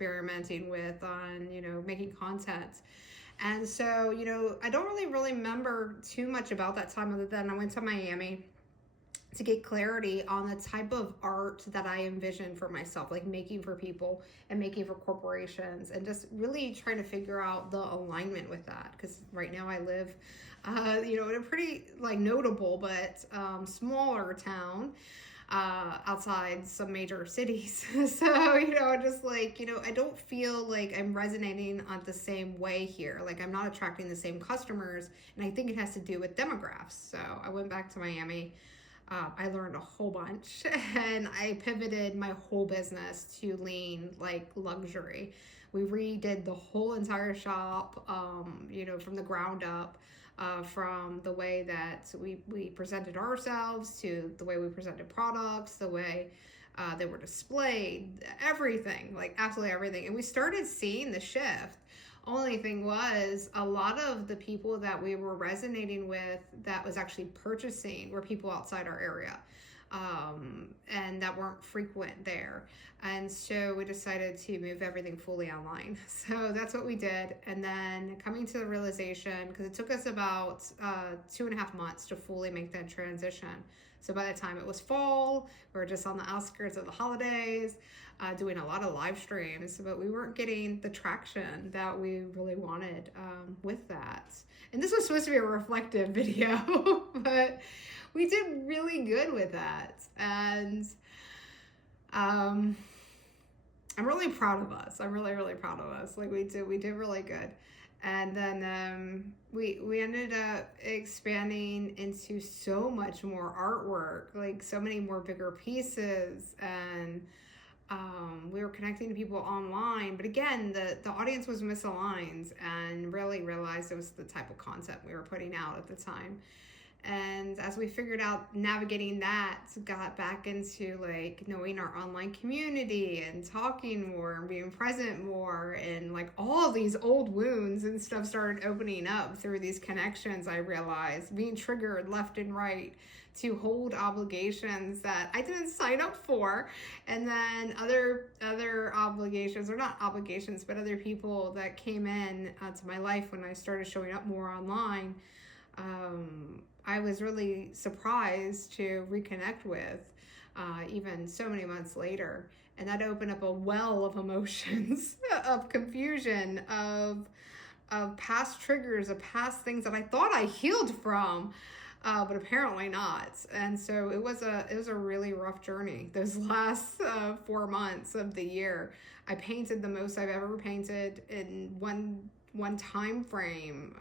experimenting with on, making content. And so, I don't really remember too much about that time other than I went to Miami to get clarity on the type of art that I envision for myself, like making for people and making for corporations, and just really trying to figure out the alignment with that. Because right now I live, in a pretty like notable but smaller town outside some major cities. So, just like, I don't feel like I'm resonating on the same way here. Like I'm not attracting the same customers. And I think it has to do with demographics. So I went back to Miami. I learned a whole bunch and I pivoted my whole business to lean like luxury. We redid the whole entire shop, from the ground up, from the way that we presented ourselves to the way we presented products, the way they were displayed, everything, like absolutely everything. And we started seeing the shift. Only thing was, a lot of the people that we were resonating with that was actually purchasing were people outside our area, and that weren't frequent there. And so we decided to move everything fully online. So that's what we did. And then coming to the realization, because it took us about 2.5 months to fully make that transition. So by the time it was fall, we were just on the outskirts of the holidays, doing a lot of live streams, but we weren't getting the traction that we really wanted with that. And this was supposed to be a reflective video, but we did really good with that. And I'm really proud of us. I'm really, really proud of us. Like we did really good. And then we ended up expanding into so much more artwork, like so many more bigger pieces, and we were connecting to people online. But again, the audience was misaligned, and really realized it was the type of content we were putting out at the time. And as we figured out navigating that, got back into like knowing our online community and talking more and being present more, and like all of these old wounds and stuff started opening up through these connections. I realized being triggered left and right to hold obligations that I didn't sign up for, and then other obligations, or not obligations, but other people that came in to my life when I started showing up more online. I was really surprised to reconnect with, even so many months later. And that opened up a well of emotions, of confusion, of past triggers, of past things that I thought I healed from, but apparently not. And so it was a really rough journey. Those last 4 months of the year, I painted the most I've ever painted in one time frame.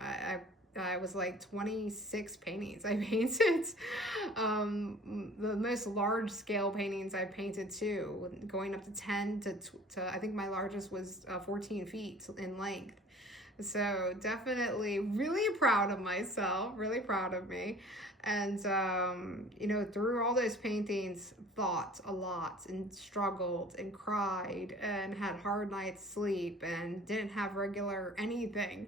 I was like 26 paintings I painted. The most large scale paintings I painted too, going up to 10 to I think my largest was 14 feet in length. So definitely really proud of myself, really proud of me. And, through all those paintings, thought a lot and struggled and cried and had hard nights sleep and didn't have regular anything.